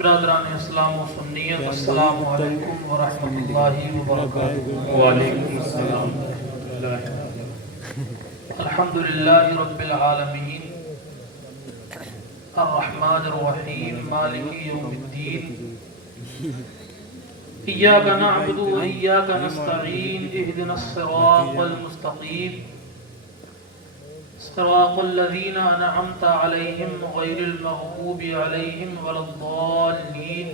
برادران اسلام و سنیت، السلام علیکم ورحمۃ اللہ وبرکاتہ۔ وعلیکم السلام ورحمۃ اللہ۔ الحمدللہ رب العالمین الرحمن الرحیم مالک یوم الدین، ایاک نعبد و ایاک نستعین، اہدنا الصراط المستقیم، صراط الذین انعمت علیہم غیر المغضوب علیہم ولا الضالین،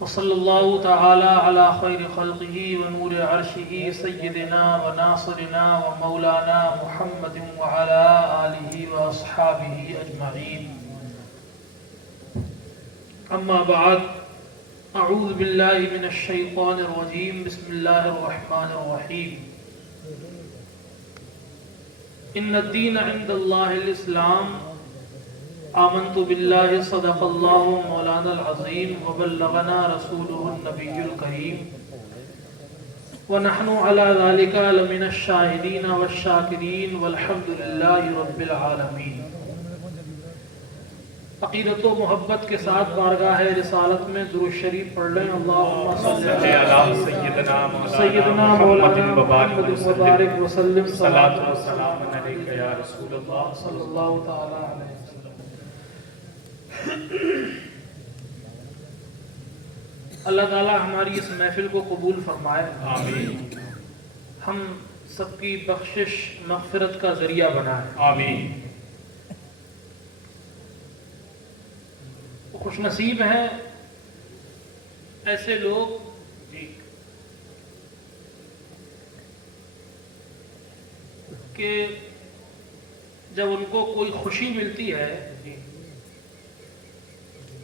وصلی اللہ تعالی علی خیر خلقہ ونور عرشہ سیدنا و ناصرنا و مولانا محمد وعلی آلہ و اصحابہ اجمعین، اما بعد، اعوذ باللہ من الشیطان الرجیم، بسم اللہ الرحمن الرحیم۔ ان الدین عند اللہ الاسلام، آمنت باللہ صدق اللہ مولانا العظیم وبلغنا رسولہ النبی الکریم، ونحن علی ذلک لمن الشاہدین والشاکرین والحمد للہ رب العالمین۔ عقیدت و محبت کے ساتھ بارگاہ رسالت میں درود شریف پڑھ لیں۔ اللہم صلی علی سیدنا مولانا محمد مبارک وسلم، صلاۃ و سلام علیک یا رسول اللہ صلی اللہ تعالی علیہ وسلم۔ اللہ تعالی ہماری اس محفل کو قبول فرمائے، آمین ہم سب کی بخشش مغفرت کا ذریعہ بنائے، آمین۔ خوش نصیب ہیں ایسے لوگ کہ جب ان کو کوئی خوشی ملتی ہے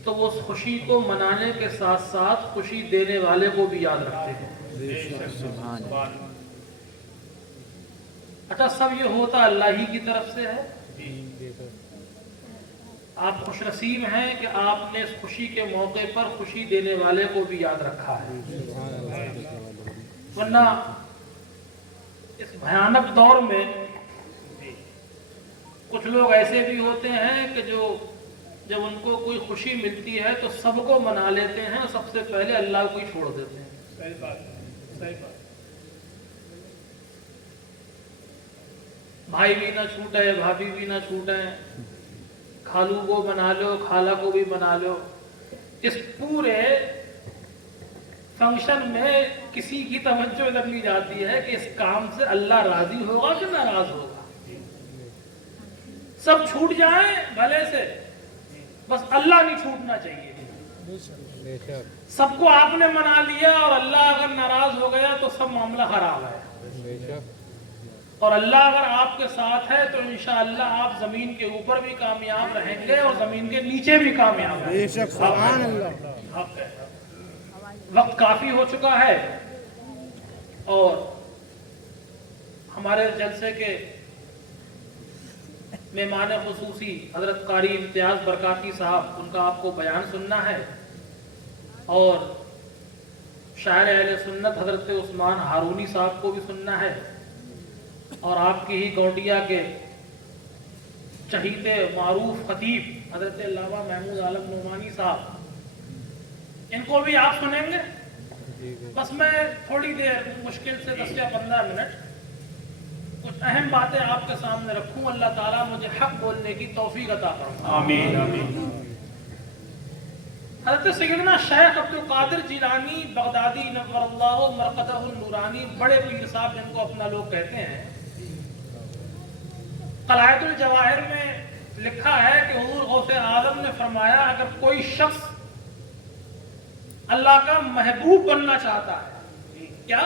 تو وہ اس خوشی کو منانے کے ساتھ ساتھ خوشی دینے والے کو بھی یاد رکھتے ہیں۔ اچھا، سب یہ ہوتا اللہ ہی کی طرف سے ہے۔ آپ خوش نصیب ہیں کہ آپ نے اس خوشی کے موقع پر خوشی دینے والے کو بھی یاد رکھا ہے، ورنہ اس بھیانک دور میں کچھ لوگ ایسے بھی ہوتے ہیں کہ جو جب ان کو کوئی خوشی ملتی ہے تو سب کو منا لیتے ہیں اور سب سے پہلے اللہ کو ہی چھوڑ دیتے ہیں۔ صحیح بات، صحیح بات۔ بھائی بھی نہ چھوٹے، بھابھی بھی نہ چھوٹے، خالو کو بنا لو، خالہ کو بھی بنا لو۔ اس پورے فنکشن میں کسی کی توجہ ادھر لی جاتی ہے کہ اس کام سے اللہ راضی ہوگا کہ ناراض ہوگا۔ سب چھوٹ جائیں بھلے سے، بس اللہ نہیں چھوٹنا چاہیے۔ سب کو آپ نے منا لیا اور اللہ اگر ناراض ہو گیا تو سب معاملہ خراب ہے، اور اللہ اگر آپ کے ساتھ ہے تو انشاءاللہ آپ زمین کے اوپر بھی کامیاب رہیں گے اور زمین کے نیچے بھی کامیاب رہیں گے۔ سبحان اللہ۔ وقت کافی ہو چکا ہے اور ہمارے جلسے کے مہمان خصوصی حضرت قاری امتیاز برکاتی صاحب، ان کا آپ کو بیان سننا ہے، اور شاعر اہل سنت حضرت عثمان ہارونی صاحب کو بھی سننا ہے، اور آپ کی ہی گوٹیا کے چہیتے معروف خطیب حضرت علامہ محمود عالم نعمانی صاحب، ان کو بھی آپ سنیں گے۔ بس میں تھوڑی دیر، مشکل سے 10 یا 15 منٹ، کچھ اہم باتیں آپ کے سامنے رکھوں۔ اللہ تعالیٰ مجھے حق بولنے کی توفیق عطا فرمائے، آمین آمین۔ حضرت سیدنا شیخ عبد القادر جیلانی بغدادی نور اللہ مرقدہ النورانی، بڑے پیر صاحب جن کو اپنا لوگ کہتے ہیں، قلائد الجواہر میں لکھا ہے کہ حضور غوث اعظم نے فرمایا، اگر کوئی شخص اللہ کا محبوب بننا چاہتا ہے، کیا؟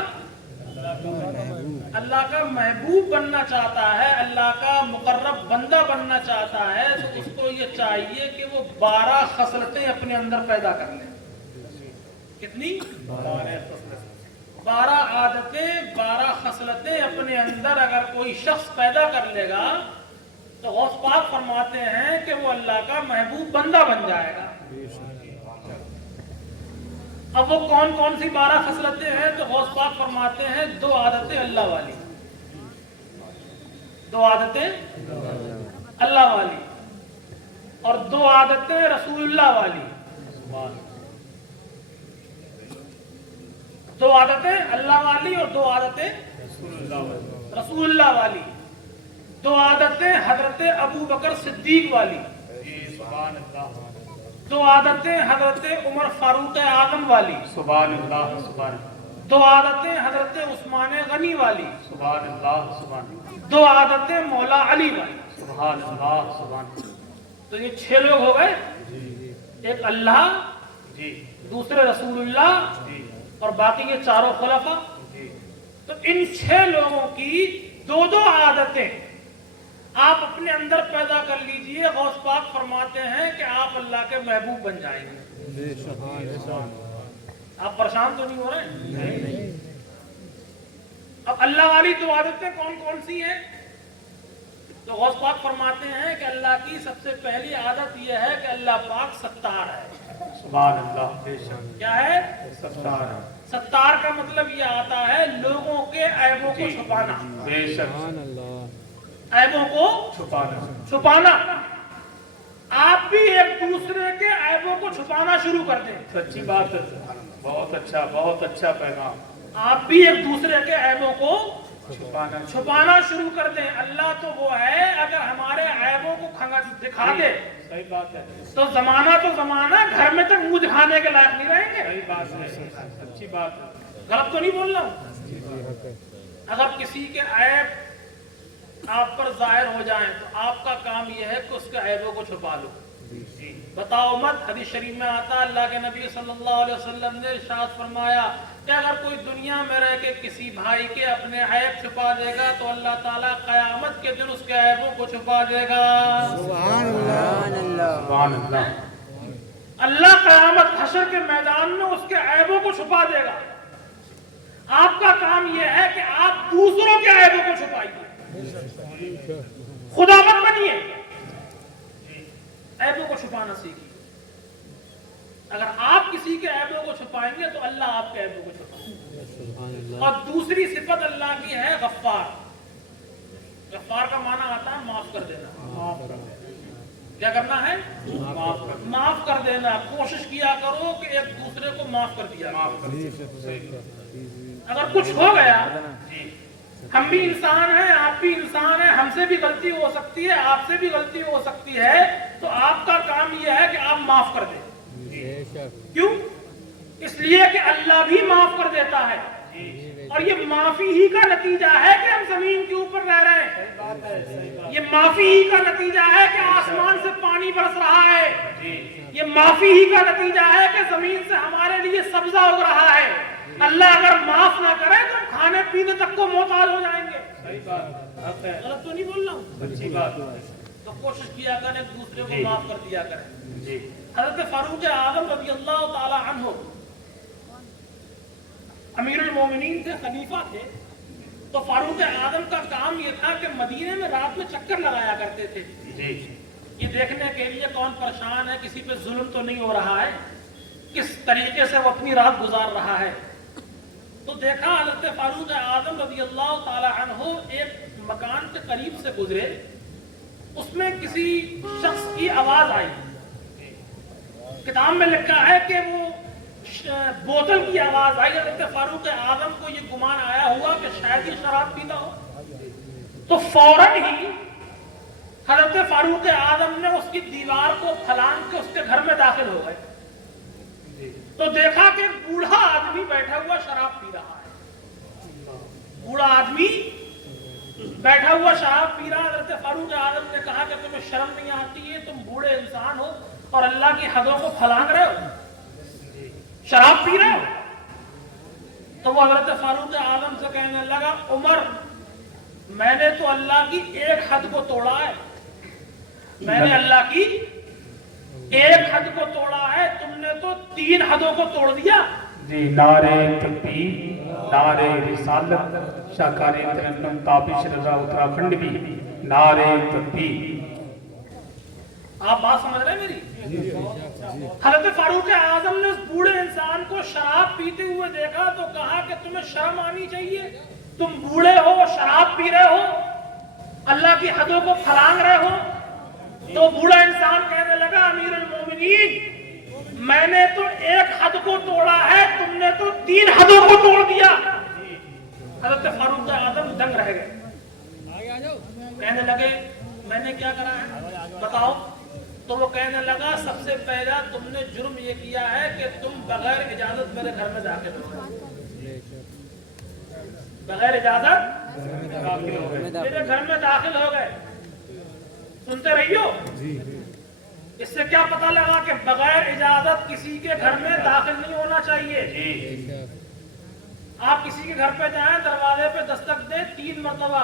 اللہ کا محبوب بننا چاہتا ہے، اللہ کا مقرب بندہ بننا چاہتا ہے، تو اس کو یہ چاہیے کہ وہ 12 خصلتیں اپنے اندر پیدا کر لیں۔ کتنی؟ 12 عادتیں، 12 خصلتیں اپنے اندر اگر کوئی شخص پیدا کر لے گا تو غوث پاک فرماتے ہیں کہ وہ اللہ کا محبوب بندہ بن جائے گا۔ اب وہ کون کون سی 12 خصلتیں ہیں؟ تو غوث پاک فرماتے ہیں 2 عادتیں اللہ والی، 2 عادتیں اللہ والی۔ اور 2 عادتیں رسول اللہ والی. 2 عادتیں اللہ والی اور 2 عادتیں رسول اللہ والی. 2 عادتیں حضرت ابو بکر صدیق والی. 2 عادتیں حضرت عمر فاروق اعظم والی. سبحان اللہ سبحان 2 عادتیں حضرت عثمان غنی والی. سبحان اللہ سبحان 2 عادتیں مولا علی والی. سبحان اللہ سبحان. تو یہ 6 لوگ ہو گئے. ایک اللہ, جی دوسرے رسول اللہ, جی اور باقی یہ چاروں خلفاء. جی تو ان 6 لوگوں کی 2 عادتیں آپ اپنے اندر پیدا کر لیجئے. غوث پاک فرماتے ہیں کہ آپ اللہ کے محبوب بن جائیں گے. آپ پریشان تو نہیں ہو رہے؟ اب اللہ والی 2 عادتیں کون کون سی ہیں؟ تو غوث پاک فرماتے ہیں کہ اللہ کی سب سے پہلی عادت یہ ہے کہ اللہ پاک ستار ہے. سبحان اللہ. بے شک کیا ہے؟ ستار. ستار کا مطلب یہ آتا ہے لوگوں کے عیبوں کو چھپانا. بے شک عیبوں کو چھپانا. آپ بھی ایک دوسرے کے عیبوں کو چھپانا شروع کر دیں. سچی بات ہے. بہت اچھا پیغام. آپ بھی ایک دوسرے کے عیبوں کو چھپانا شروع کر دیں. اللہ تو وہ ہے اگر ہمارے عیبوں کو دکھا دے صحیح بات ہے. تو زمانہ گھر میں تک منہ دکھانے کے لائق نہیں رہیں گے. صحیح بات ہے. سچی بات ہے. غلط تو نہیں بول رہا ہوں؟ اگر کسی کے عیب آپ پر ظاہر ہو جائیں تو آپ کا کام یہ ہے کہ اس کے عیبوں کو چھپا لو. بتاؤ مت. حدیث شریف میں آتا اللہ کے نبی صلی اللہ علیہ وسلم نے ارشاد فرمایا کہ اگر کوئی دنیا میں رہ کے کسی بھائی کے اپنے عیب چھپا دے گا تو اللہ تعالیٰ قیامت کے دن اس کے عیبوں کو چھپا دے گا. سبحان اللہ. سبحان اللہ. اللہ قیامت حشر کے میدان میں اس کے عیبوں کو چھپا دے گا. آپ کا کام یہ ہے کہ آپ دوسروں کے عیبوں کو چھپائیے. خدا مت بنیے, عیبوں کو چھپانا سیکھیے. اگر آپ کسی کے عیبوں کو چھپائیں گے تو اللہ آپ کے عیبوں کو چھپائیں گے. اور دوسری صفت اللہ کی ہے غفار. غفار کا معنی آتا ہے معاف کر دینا. کیا کرنا ہے؟ معاف کر دینا. کوشش کیا کرو کہ ایک دوسرے کو معاف کر دیا. اگر کچھ ہو گیا, ہم بھی انسان ہیں, آپ بھی انسان ہیں, ہم سے بھی غلطی ہو سکتی ہے, آپ سے بھی غلطی ہو سکتی ہے, تو آپ کا کام یہ ہے کہ آپ معاف کر دیں. کیوں؟ اس لیے کہ اللہ بھی معاف کر دیتا ہے, اور یہ معافی ہی کا نتیجہ ہے کہ ہم زمین کے اوپر رہ رہے ہیں. یہ معافی ہی کا نتیجہ ہے کہ آسمان سے پانی برس رہا ہے. یہ معافی ہی کا نتیجہ ہے کہ زمین سے ہمارے لیے سبزہ اگ رہا ہے. اللہ اگر معاف نہ کرے تو ہم کھانے پینے تک کو محتاج ہو جائیں گے. غلط تو نہیں بول رہا ہوں؟ سچی بات. تو کوشش کیا کریں ایک دوسرے کو معاف کر دیا کریں. حضرت فاروق اعظم رضی اللہ تعالی عنہ امیر المومنین تھے, خلیفہ تھے. تو فاروق اعظم کا کام یہ تھا کہ مدینے میں رات میں چکر لگایا کرتے تھے, یہ دیکھنے کے لیے کون پریشان ہے, کسی پہ ظلم تو نہیں ہو رہا ہے, کس طریقے سے وہ اپنی رات گزار رہا ہے. تو دیکھا حضرت فاروق اعظم رضی اللہ تعالی عنہ ایک مکان کے قریب سے گزرے, اس میں کسی شخص کی آواز آئی. کتاب میں لکھا ہے کہ وہ بوتل کی آواز آئی. حضرت فاروق اعظم کو یہ گمان آیا ہوا کہ شاید یہ شراب پیتا ہو, تو فوراً ہی حضرت فاروق اعظم نے اس کی دیوار کو پھلانگ کے اس کے گھر میں داخل ہو گئے. تو دیکھا کہ ایک بوڑھا آدمی بیٹھا ہوا شراب پی رہا ہے. بوڑھا آدمی بیٹھا ہوا شراب پی رہا. حضرت فاروق اعظم نے کہا کہ تمہیں شرم نہیں آتی ہے, تم بوڑھے انسان ہو اور اللہ کی حدوں کو پھلانگ رہے ہو, شراب پی رہے ہو. تو وہ حضرت فاروق اعظم سے کہنے لگا, عمر میں نے تو اللہ کی ایک حد کو توڑا ہے, میں نے اللہ کی ایک حد کو توڑا ہے, تم نے تو 3 حدوں کو توڑ دیا. جی نعرے تکبیر, نعرے رسالت, شاہکار ترنم تابش رضا اتراکھنڈ بھی نعرے تکبیر. آپ بات سمجھ رہے ہیں میری؟ حضرت فاروق اعظم نے اس بوڑھے انسان کو شراب پیتے ہوئے دیکھا تو کہا کہ تمہیں شرم آنی چاہیے, تم بوڑھے ہو, شراب پی رہے ہو, اللہ کی حدوں کو پھلانگ رہے ہو. تو بوڑھا انسان کہنے لگا امیر المومنین میں نے تو ایک حد کو توڑا ہے، تم نے تو 3 حدوں کو توڑ دیا۔ حضرت فاروق اعظم دنگ رہ گئے، کہنے لگے میں نے کیا کرا ہے بتاؤ؟ تو وہ کہنے لگا سب سے پہلا تم نے جرم یہ کیا ہے کہ تم بغیر اجازت میرے گھر میں داخل ہو گئے، بغیر اجازت میرے گھر میں داخل ہو گئے۔ سنتے رہیو، اس سے کیا پتہ لگا کہ بغیر اجازت کسی کے گھر میں داخل نہیں ہونا چاہیے۔ آپ کسی کے گھر پہ جائیں، دروازے پہ دستک دیں 3 مرتبہ،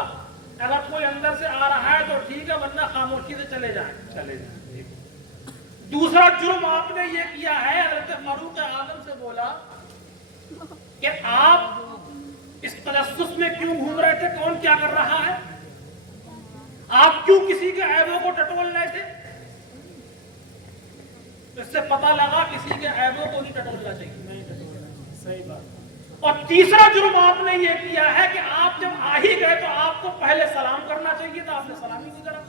اگر کوئی اندر سے آ رہا ہے تو ٹھیک ہے، ورنہ خاموشی سے چلے جائیں۔ دوسرا جرم آپ نے یہ کیا ہے، حضرت فاروق اعظم سے بولا کہ آپ اس تجسس میں کیوں گھوم رہے تھے، کون کیا کر رہا ہے، آپ کیوں کسی کے عیبوں کو ٹٹول رہے تھے؟ اس سے پتہ لگا کسی کے عیبوں کو نہیں ٹٹولنا چاہیے، صحیح بات۔ اور تیسرا جرم آپ نے یہ کیا ہے کہ آپ جب آ ہی گئے تو آپ کو پہلے سلام کرنا چاہیے تھا، آپ نے سلام ہی نہیں کرا۔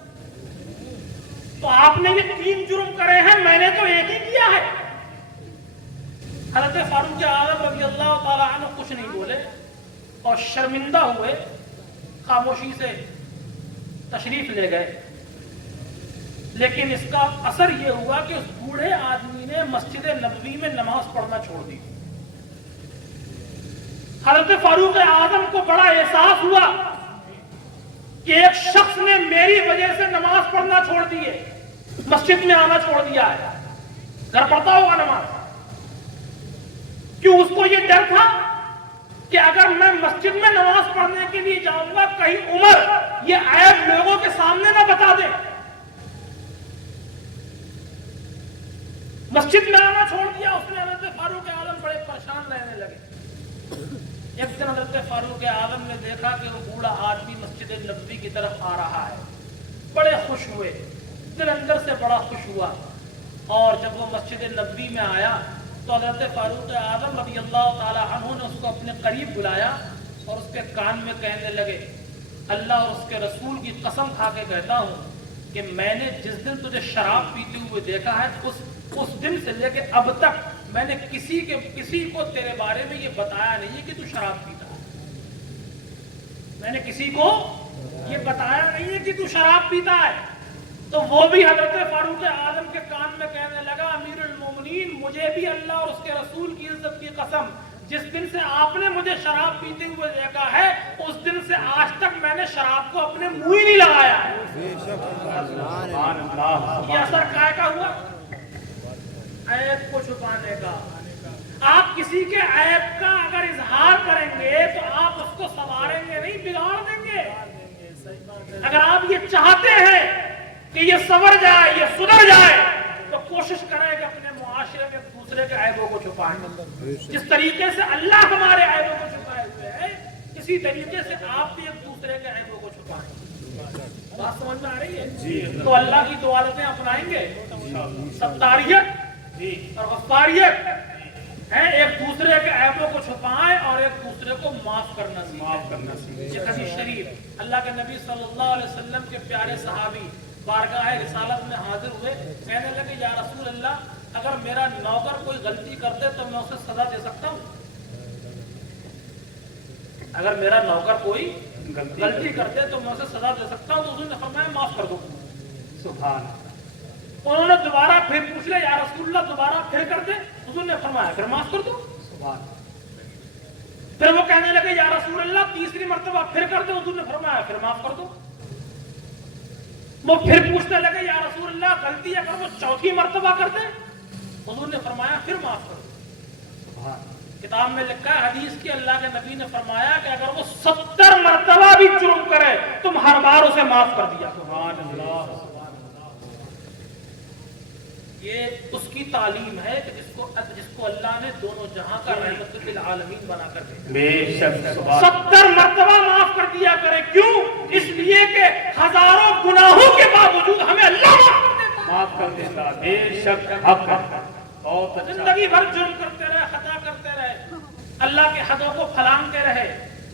تو آپ نے یہ 3 جرم کرے ہیں، میں نے تو ایک ہی کیا ہے۔ حضرت فاروق اعظم رضی اللہ تعالیٰ عنہ کچھ نہیں بولے اور شرمندہ ہوئے، خاموشی سے تشریف لے گئے۔ لیکن اس کا اثر یہ ہوا کہ اس بوڑھے آدمی نے مسجد نبوی میں نماز پڑھنا چھوڑ دی۔ حضرت فاروق اعظم کو بڑا احساس ہوا کہ ایک شخص نے میری وجہ سے نماز پڑھنا چھوڑ دی ہے، مسجد میں آنا چھوڑ دیا ہے۔ گھر پڑھتا ہوگا نماز، کیوں؟ اس کو یہ ڈر تھا کہ اگر میں مسجد میں نماز پڑھنے کے لیے جاؤں گا کہیں عمر یہ عیب لوگوں کے سامنے نہ بتا دے۔ مسجد میں آنا چھوڑ دیا اس نے۔ حضرت فاروق اعظم بڑے پریشان رہنے لگے۔ ایک دن حضرت فاروق اعظم نے دیکھا کہ وہ بوڑھا آدمی مسجد نبوی کی طرف آ رہا ہے، بڑے خوش ہوئے، دل اندر سے بڑا خوش ہوا۔ اور جب وہ مسجد نبوی میں آیا تو حضرت فاروق اعظم رضی اللہ تعالی عنہ نے اس کو اپنے قریب بلایا اور اس کے کان میں کہنے لگے اللہ اور اس کے رسول کی قسم کھا کے کہتا ہوں کہ میں نے جس دن تجھے شراب پیتے ہوئے دیکھا ہے اس دن سے لے کے اب تک میں نے کسی کو تیرے بارے میں یہ بتایا نہیں ہے کہ تو شراب پیتا ہے۔ میں نے کسی کو یہ بتایا نہیں ہے کہ تو شراب پیتا ہے۔ تو وہ بھی حضرت فاروق اعظم کے کان میں کہنے لگا امیر المومنین مجھے بھی اللہ اور اس کے رسول کی عزت کی قسم جس دن سے آپ نے مجھے شراب پیتے ہوئے دیکھا ہے اس دن سے آج تک میں نے شراب کو اپنے منہ ہی نہیں لگایا ہے۔ یہ اثر کائے کا ہوا؟ عیب کو چھپانے کا۔ آپ کسی کے عیب کا اگر اظہار کریں گے تو آپ اس کو سنواریں گے نہیں، بگاڑ دیں گے۔ اگر آپ یہ چاہتے ہیں کہ یہ سنور جائے، یہ سدھر جائے، تو کوشش کریں کہ اپنے معاشرے میں ایک دوسرے کے عیبوں کو چھپائیں۔ جس طریقے سے اللہ ہمارے عیبوں کو چھپائے ہوئے ہے، اسی طریقے سے آپ بھی ایک دوسرے کے عیبوں کو چھپائیں۔ بات سمجھ میں آ رہی ہے؟ تو اللہ کی دو عادتیں اپنائیں گے، ستاریت اور غفاریت ہے، ایک دوسرے کے عیبوں کو چھپائیں اور ایک دوسرے کو معاف کرنا سیکھیں۔ یہ حدیث شریف اللہ کے نبی صلی اللہ علیہ وسلم کے پیارے صحابی بارگاہ رسالت میں حاضر ہوئے، کہنے لگے یا رسول اللہ اگر میرا نوکر کوئی غلطی کر دے تو میں اسے سزا دے سکتا ہوں؟ اگر میرا نوکر کوئی غلطی کر دے تو میں اسے سزا دے سکتا ہوں؟ تو حضور نے فرمایا معاف کر دو۔ سبحان اللہ۔ انہوں نے دوبارہ پھر پوچھ لیا یا رسول اللہ دوبارہ پھر کر دے؟ حضور نے فرمایا پھر معاف کر دو۔ سبحان اللہ۔ پھر وہ کہنے لگے یا رسول اللہ تیسری مرتبہ پھر کر دے؟ حضور نے فرمایا پھر معاف کر دو۔ وہ پھر پوچھنے لگے یا رسول اللہ غلطی اگر وہ چوتھی مرتبہ کر دے؟ حضور نے فرمایا پھر معاف کر دو۔ کتاب میں لکھا ہے حدیث کی اللہ کے نبی نے فرمایا کہ اگر وہ 70 مرتبہ بھی جرم کرے تم ہر بار اسے معاف کر دیا۔ سبحان اللہ۔ یہ اس کی تعلیم ہے کہ جس کو اللہ نے دونوں جہاں کا رحمت للعالمین بنا کر دیا۔ 70 مرتبہ معاف کر دیا کرے، کیوں؟ اس لیے کہ ہزاروں گناہوں کے باوجود ہمیں اللہ معاف کر دیتا۔ بے شک حق زندگی بھر جرم کرتے رہے، خطا کرتے رہے، اللہ کے حدوں کو پھلانگتے رہے،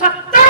70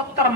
70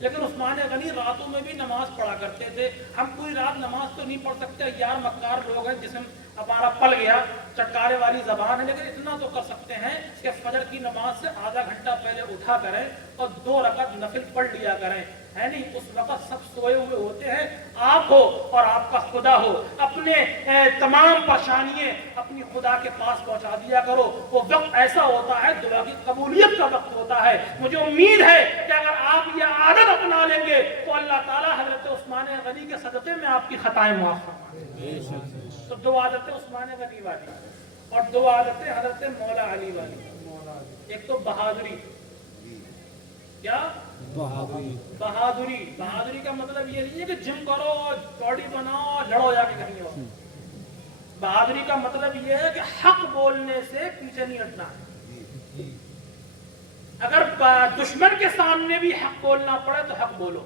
لیکن عثمان غنی راتوں میں بھی نماز پڑھا کرتے تھے. ہم پوری رات نماز تو نہیں پڑھ سکتے, یار مکار لوگ ہیں, جسم ہمارا پل گیا, چٹکارے والی زبان ہے, لیکن اتنا تو کر سکتے ہیں کہ فجر کی نماز سے آدھا گھنٹہ پہلے اٹھا کریں اور 2 رکعت نفل پڑھ لیا کریں, ہے نہیں. اس وقت سب سوئے ہوئے ہوتے ہیں, آپ ہو اور آپ کا خدا ہو, اپنے تمام پریشانیاں اپنی خدا کے پاس پہنچا دیا کرو. وہ وقت ایسا ہوتا ہے, دعا کی قبولیت کا وقت ہوتا ہے. مجھے امید ہے کہ اگر آپ یہ عادت اپنا لیں گے تو اللہ تعالیٰ حضرت عثمان غنی کے صدقے میں آپ کی خطائیں معاف فرمائیں. تو 2 عادتیں عثمان غنی والی اور 2 عادتیں حضرت مولا علی والی. ایک تو بہادری. کیا بہادری؟ بہادری کا مطلب یہ نہیں ہے کہ جم کرو, باڈی بناؤ, لڑو جا کے کہیں اور. بہادری کا مطلب یہ ہے کہ حق بولنے سے پیچھے نہیں ہٹنا. اگر دشمن کے سامنے بھی حق بولنا پڑے تو حق بولو.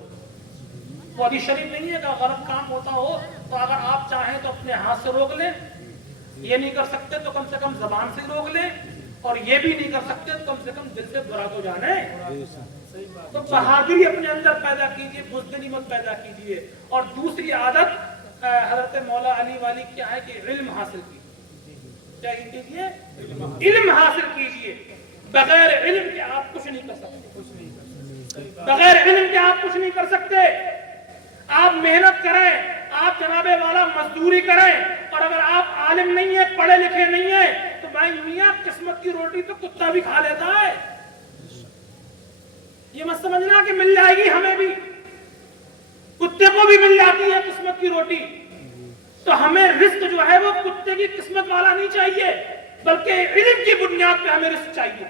وہ حدیث شریف نہیں ہے کہ غلط کام ہوتا ہو تو اگر آپ چاہیں تو اپنے ہاتھ سے روک لیں, یہ نہیں کر سکتے تو کم سے کم زبان سے روک لیں, اور یہ بھی نہیں کر سکتے تو کم سے کم دل سے برا تو جانے. تو بہادری اپنے اندر پیدا کیجیے, بزدلی مت پیدا کیجیے. اور دوسری عادت حضرت مولا علی والی کیا ہے کہ علم حاصل کیجیے. کیا کیجیے؟ علم حاصل کیجیے. بغیر علم کے آپ کچھ نہیں کر سکتے. بغیر علم کے آپ کچھ نہیں کر سکتے. آپ محنت کریں, آپ جناب والا مزدوری کریں, اور اگر آپ عالم نہیں ہیں, پڑھے لکھے نہیں ہیں, تو بھائی میاں قسمت کی روٹی تو کتا بھی کھا لیتا ہے. یہ مت سمجھنا کہ مل جائے گی ہمیں بھی, کتے کو بھی مل جاتی ہے قسمت کی روٹی. تو ہمیں رزق جو ہے وہ کتے کی قسمت والا نہیں چاہیے, بلکہ علم کی بنیاد پہ ہمیں رزق چاہیے.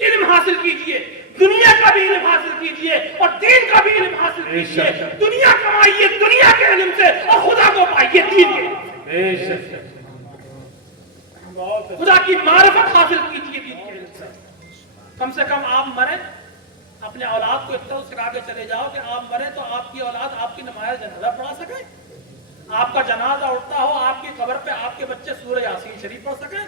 علم حاصل کیجئے, دنیا کا بھی علم حاصل کیجئے اور دین کا بھی علم حاصل کیجئے. دنیا کمائیے دنیا کے علم سے, اور خدا کو پائیے دین کے علم سے. خدا کی معرفت حاصل کیجئے دین کے علم سے. کم سے کم آپ مریں, اپنے اولاد کو اتنا سکھا کے چلے جاؤ کہ آپ مریں تو آپ کی اولاد آپ کی نماز جنازہ پڑھا سکے, آپ کا جنازہ اٹھتا ہو, آپ کی قبر پہ آپ کے بچے سورہ یاسین شریف پڑھ سکیں,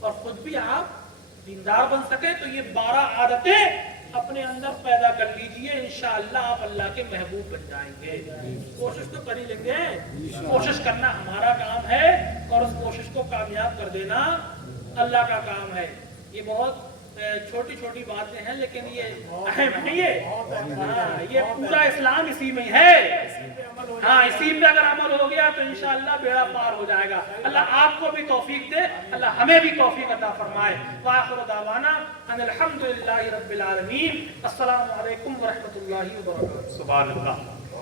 اور خود بھی آپ دیندار بن سکے. تو یہ 12 عادتیں اپنے اندر پیدا کر لیجئے, انشاءاللہ آپ اللہ کے محبوب بن جائیں گے. کوشش تو کر ہی لیں گے, کوشش کرنا ہمارا کام ہے, اور اس کوشش کو کامیاب کر دینا اللہ کا کام ہے. یہ بہت چھوٹی چھوٹی باتیں ہیں لیکن یہ اہم ہے. یہ پورا اسلام اسی میں ہے. ہاں, اسی میں اگر عمل ہو گیا تو انشاءاللہ بیڑا پار ہو جائے گا. اللہ آپ کو بھی توفیق دے, اللہ ہمیں بھی توفیق عطا فرمائے. وآخر دعوانا ان الحمدللہ رب العالمین. السلام علیکم ورحمۃ اللہ وبرکاتہ. سبحان اللہ.